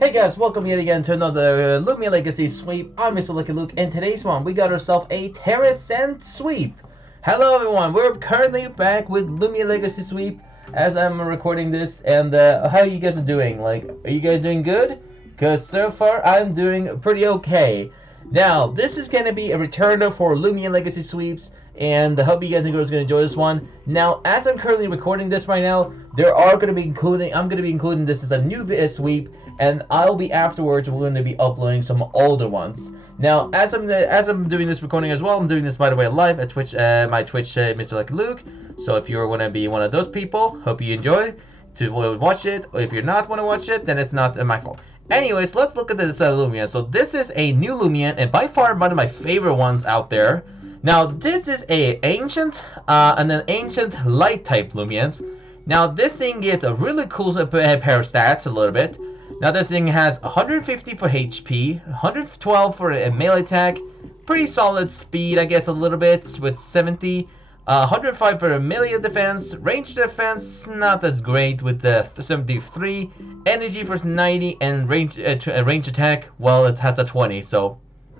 Hey guys, welcome yet again to another Loomian Legacy sweep. I'm Mr. Lucky Luke, and today's one we got ourselves a TERIDESCENT sweep. Hello everyone, we're currently back with Loomian Legacy sweep as I'm recording this, and how are you guys doing? Like, are you guys doing good? Because so far I'm doing pretty okay. Now, this is going to be a returner for Loomian Legacy sweeps, and I hope you guys are going to enjoy this one. Now, as I'm currently recording this right now, I'm going to be including this as a new sweep, and we're going to be uploading some older ones. Now, as I'm doing this recording as well, I'm doing this by the way live at Twitch, my Twitch, Mr. Lucky Luke. So if you're going to be one of those people, hope you enjoy to watch it. Or if you're not want to watch it, then it's not my fault. Anyways, let's look at this Loomian. So this is a new Loomian, and by far one of my favorite ones out there. Now, this is a ancient and an ancient light type Loomians. Now, this thing gets a really cool pair of stats a little bit. Now, this thing has 150 for HP, 112 for a melee attack, pretty solid speed, I guess, a little bit with 70. 105 for a melee defense, range defense not as great with the 73, energy for 90, and range attack, well, it has a 20, so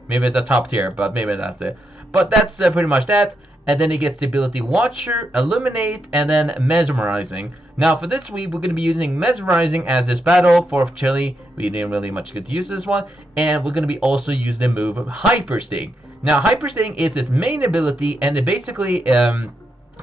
maybe it's a top tier, but maybe that's it. But that's pretty much that. And then it gets the ability Watcher, Illuminate, and then Mesmerizing. Now for this week, we're going to be using Mesmerizing as this battle for Chili. We didn't really much get to use this one. And we're going to be also using the move Hyper Sting. Now Hyper Sting is its main ability, and it basically,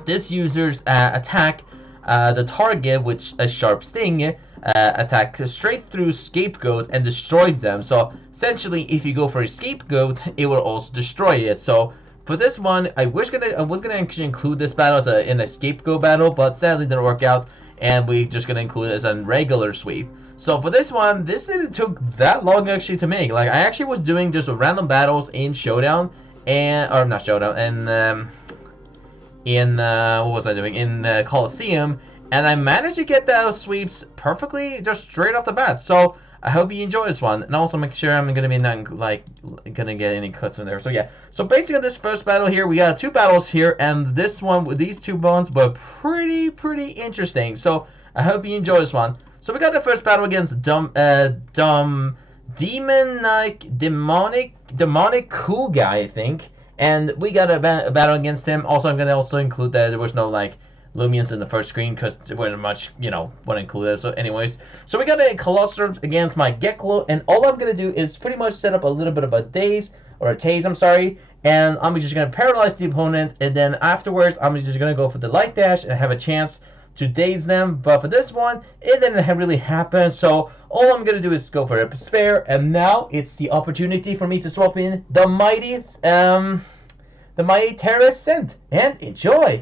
this user's attack the target with a sharp sting, attack straight through scapegoat and destroys them. So essentially, if you go for a scapegoat, it will also destroy it. So for this one, I was gonna actually include this battle as in a scapegoat battle, but sadly didn't work out, and we're just gonna include it as a regular sweep. So for this one, this didn't took that long actually to make. Like, I actually was doing just random battles in Showdown, or not Showdown, and what was I doing? In Coliseum, and I managed to get those sweeps perfectly just straight off the bat. So I hope you enjoy this one, and also make sure I'm gonna be not gonna get any cuts in there. So yeah. So basically, this first battle here, we got two battles here, and this one with these two ones were pretty interesting. So I hope you enjoy this one. So we got the first battle against demonic cool guy, I think, and we got a battle against him. Also, I'm gonna also include that there was no Loomians in the first screen because they weren't much, what included. So anyways, so we got a Colossus against my Geklo, and all I'm gonna do is pretty much set up a little bit of a tase, I'm sorry, and I'm just gonna paralyze the opponent, and then afterwards I'm just gonna go for the light dash and have a chance to daze them. But for this one, it didn't really happen, so all I'm gonna do is go for a spare, and now it's the opportunity for me to swap in the mighty TERIDESCENT, and enjoy.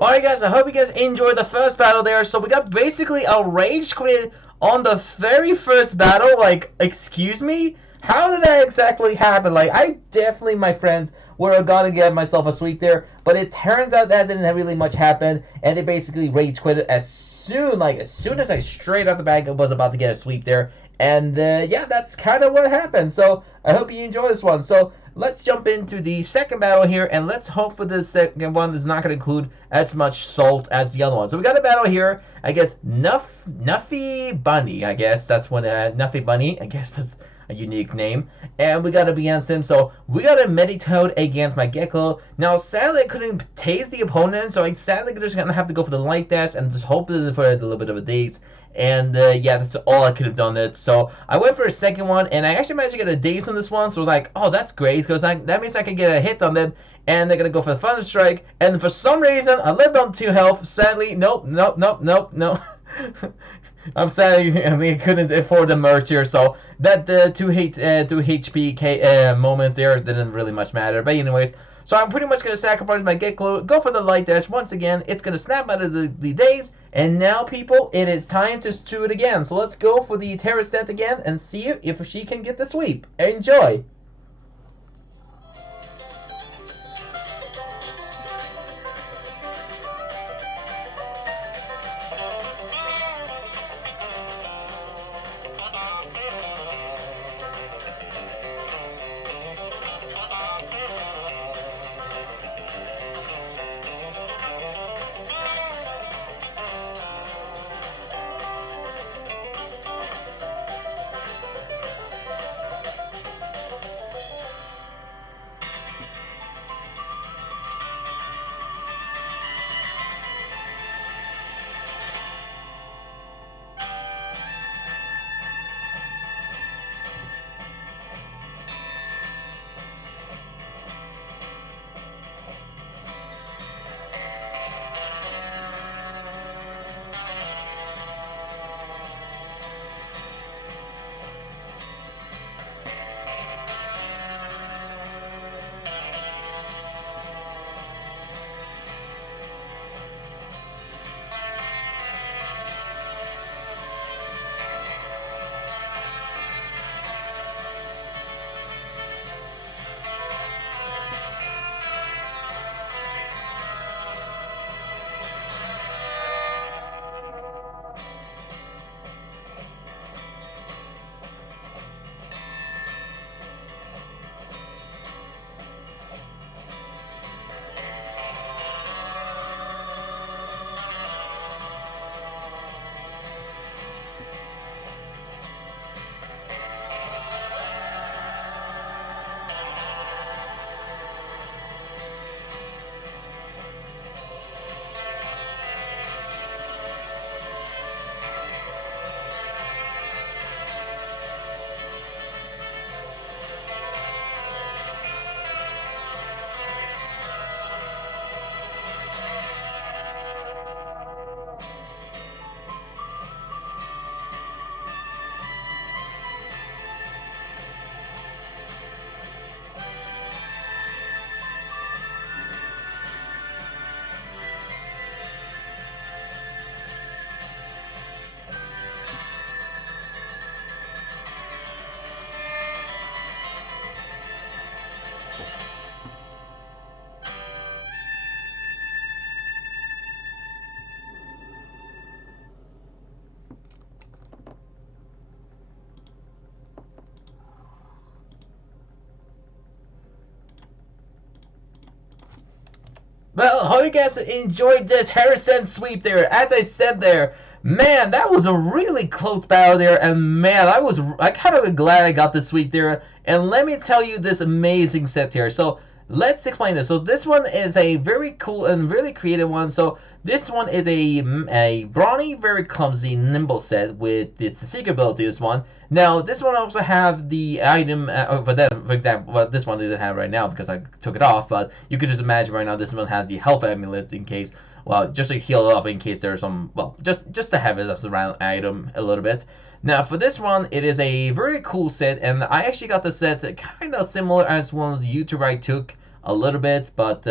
Alright guys, I hope you guys enjoyed the first battle there. So we got basically a rage quit on the very first battle. Like, excuse me? How did that exactly happen? Like, I definitely, my friends, were gonna get myself a sweep there, but it turns out that didn't really much happen, and they basically rage quit it as soon as I straight out the bag was about to get a sweep there, and yeah, that's kind of what happened. So I hope you enjoy this one. So let's jump into the second battle here, and let's hope for the second one is not going to include as much salt as the other one. So we got a battle here. I guess Nuffy Bunny. I guess that's what Nuffy Bunny. I guess that's a unique name. And we gotta be against him. So we got a Meditoad against my Gecko. Now sadly I couldn't tase the opponent, so I sadly just gonna have to go for the light dash and just hope for a little bit of a daze. And yeah, that's all I could have done it. So I went for a second one, and I actually managed to get a daze on this one. So I was like, oh, that's great, because that means I can get a hit on them. And they're gonna go for the Thunder Strike. And for some reason, I lived on 2 health. Sadly, nope. I'm sad I couldn't afford the merch here, so that 2 HP moment there didn't really much matter. But anyways, so I'm pretty much going to sacrifice my Gecko, go for the Light Dash once again. It's going to snap out of the daze, and now, people, it is time to do it again. So let's go for the TERIDESCENT again and see if she can get the sweep. Enjoy! Well, hope you guys enjoyed this TERIDESCENT sweep there. As I said there, man, that was a really close battle there, and man, I kind of glad I got this sweep there. And let me tell you this amazing set here. So let's explain this. So this one is a very cool and really creative one. So this one is a brawny, very clumsy, nimble set with its secret ability. This one. Now this one also have the item for example, well, this one doesn't have right now because I took it off. But you could just imagine right now this one has the health amulet in case. Well, just to heal up in case there's some. Well, just to have it as a random item a little bit. Now for this one, it is a very cool set, and I actually got the set kind of similar as one of the YouTuber I took a little bit, but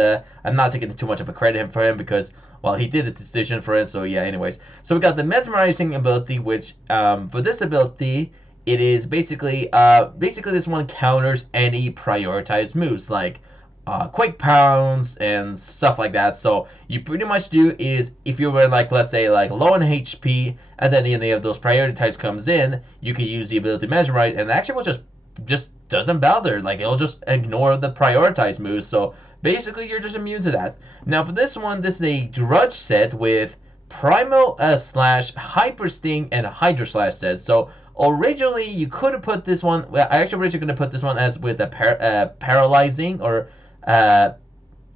I'm not taking too much of a credit for him because, well, he did a decision for it, so yeah, anyways. So we got the mesmerizing ability, which for this ability, it is basically this one counters any prioritized moves like quick pounds and stuff like that. So you pretty much do is if you were like, let's say like low on HP and then any of those prioritized comes in, you can use the ability to mesmerize, and actually will just doesn't bother. Like it'll just ignore the prioritized moves. So basically you're just immune to that. Now for this one, this is a Drudge set with Primal Slash, Hyper Sting, and Hydro Slash set. So originally you could have put this one. Well, I actually originally going to put this one as with a paralyzing or I'm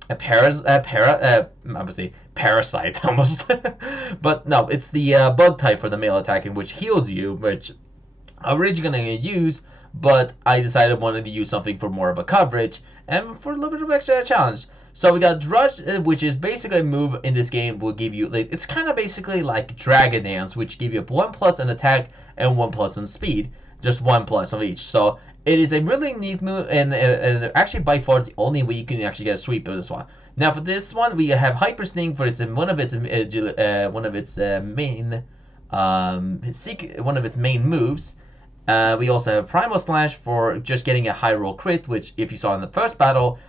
gonna say parasite almost, but no, it's the bug type for the melee attacking, which heals you, which I'm originally gonna use, but I decided I wanted to use something for more of a coverage and for a little bit of extra challenge. So we got Drudge, which is basically a move in this game will give you, like, it's kind of basically like Dragon Dance, which give you 1+ in attack and 1+ in speed, just 1+ of each. So it is a really neat move, and actually by far the only way you can actually get a sweep of this one. Now for this one, we have Hyper Sting for one of its main moves. We also have Primal Slash for just getting a high roll crit, which if you saw in the first battle,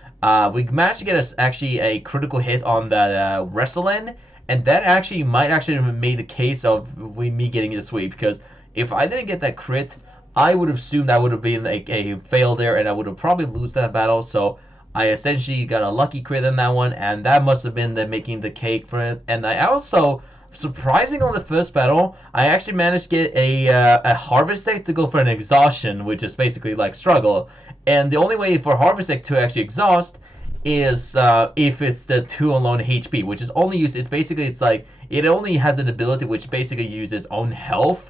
we managed to get actually a critical hit on the wrestle in, and that actually might actually have made the case of me getting the sweep, because if I didn't get that crit, I would have assumed that would have been a fail there, and I would have probably lost that battle. So I essentially got a lucky crit in that one, and that must have been making the cake for it. And I also, surprising on the first battle, I actually managed to get a Harvest Egg to go for an exhaustion, which is basically like struggle. And the only way for Harvest Egg to actually exhaust is if it's the 2 alone HP, which is only used. It's basically it's like it only has an ability which basically uses its own health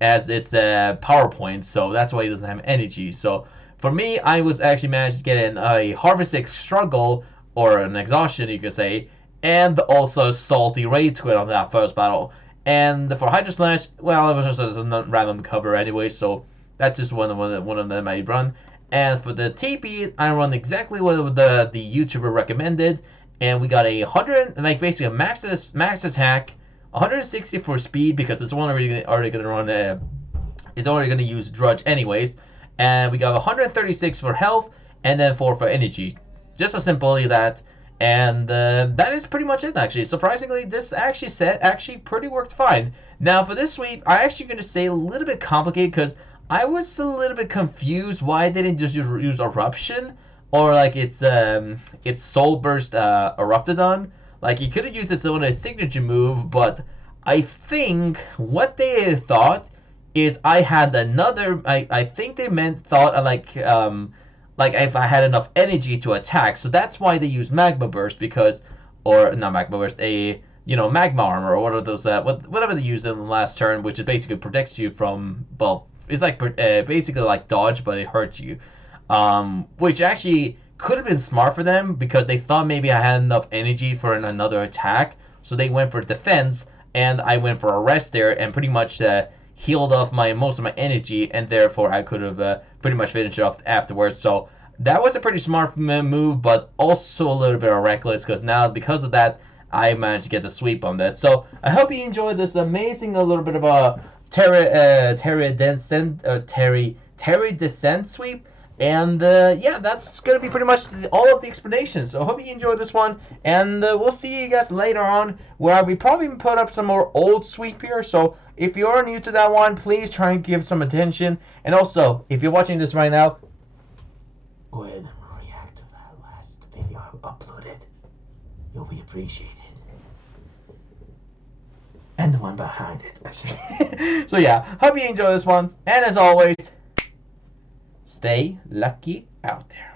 as its power point, so that's why it doesn't have energy. So for me, I was actually managed to get in a Harvest Egg struggle, or an exhaustion you could say, and also salty rage quit on that first battle. And for Hydro Slash, well, it was just a random cover anyway, so that's just one of them I run. And for the TP, I run exactly what the YouTuber recommended, and we got 100, like basically a max attack, 160 for speed because it's already going to run. It's already going to use Drudge anyways, and we got 136 for health, and then 4 for energy. Just as simply that, and that is pretty much it. Actually, surprisingly, this actually pretty worked fine. Now for this sweep, I actually going to say a little bit complicated because I was a little bit confused why I didn't just use Eruption or like its Soul Burst Eruptodon. Like he could have used its own signature move, but I think what they thought is I had another. I think they thought like if I had enough energy to attack, so that's why they used Magma Burst or not Magma Burst, Magma Armor or one of those whatever they used in the last turn, which it basically protects you from, well, it's like basically like dodge, but it hurts you, which actually could have been smart for them because they thought maybe I had enough energy for another attack, so they went for defense, and I went for a rest there and pretty much healed off most of my energy, and therefore I could have pretty much finished it off afterwards. So that was a pretty smart move, but also a little bit reckless because of that I managed to get the sweep on that. So I hope you enjoyed this amazing little bit of a TERIDESCENT sweep. And yeah, that's going to be pretty much all of the explanations. So I hope you enjoyed this one, and we'll see you guys later on, where we probably put up some more old sweep here. So if you are new to that one, please try and give some attention. And also, if you're watching this right now, go ahead and react to that last video I uploaded. You'll be appreciated. And the one behind it, actually. So yeah, hope you enjoy this one. And as always, stay lucky out there.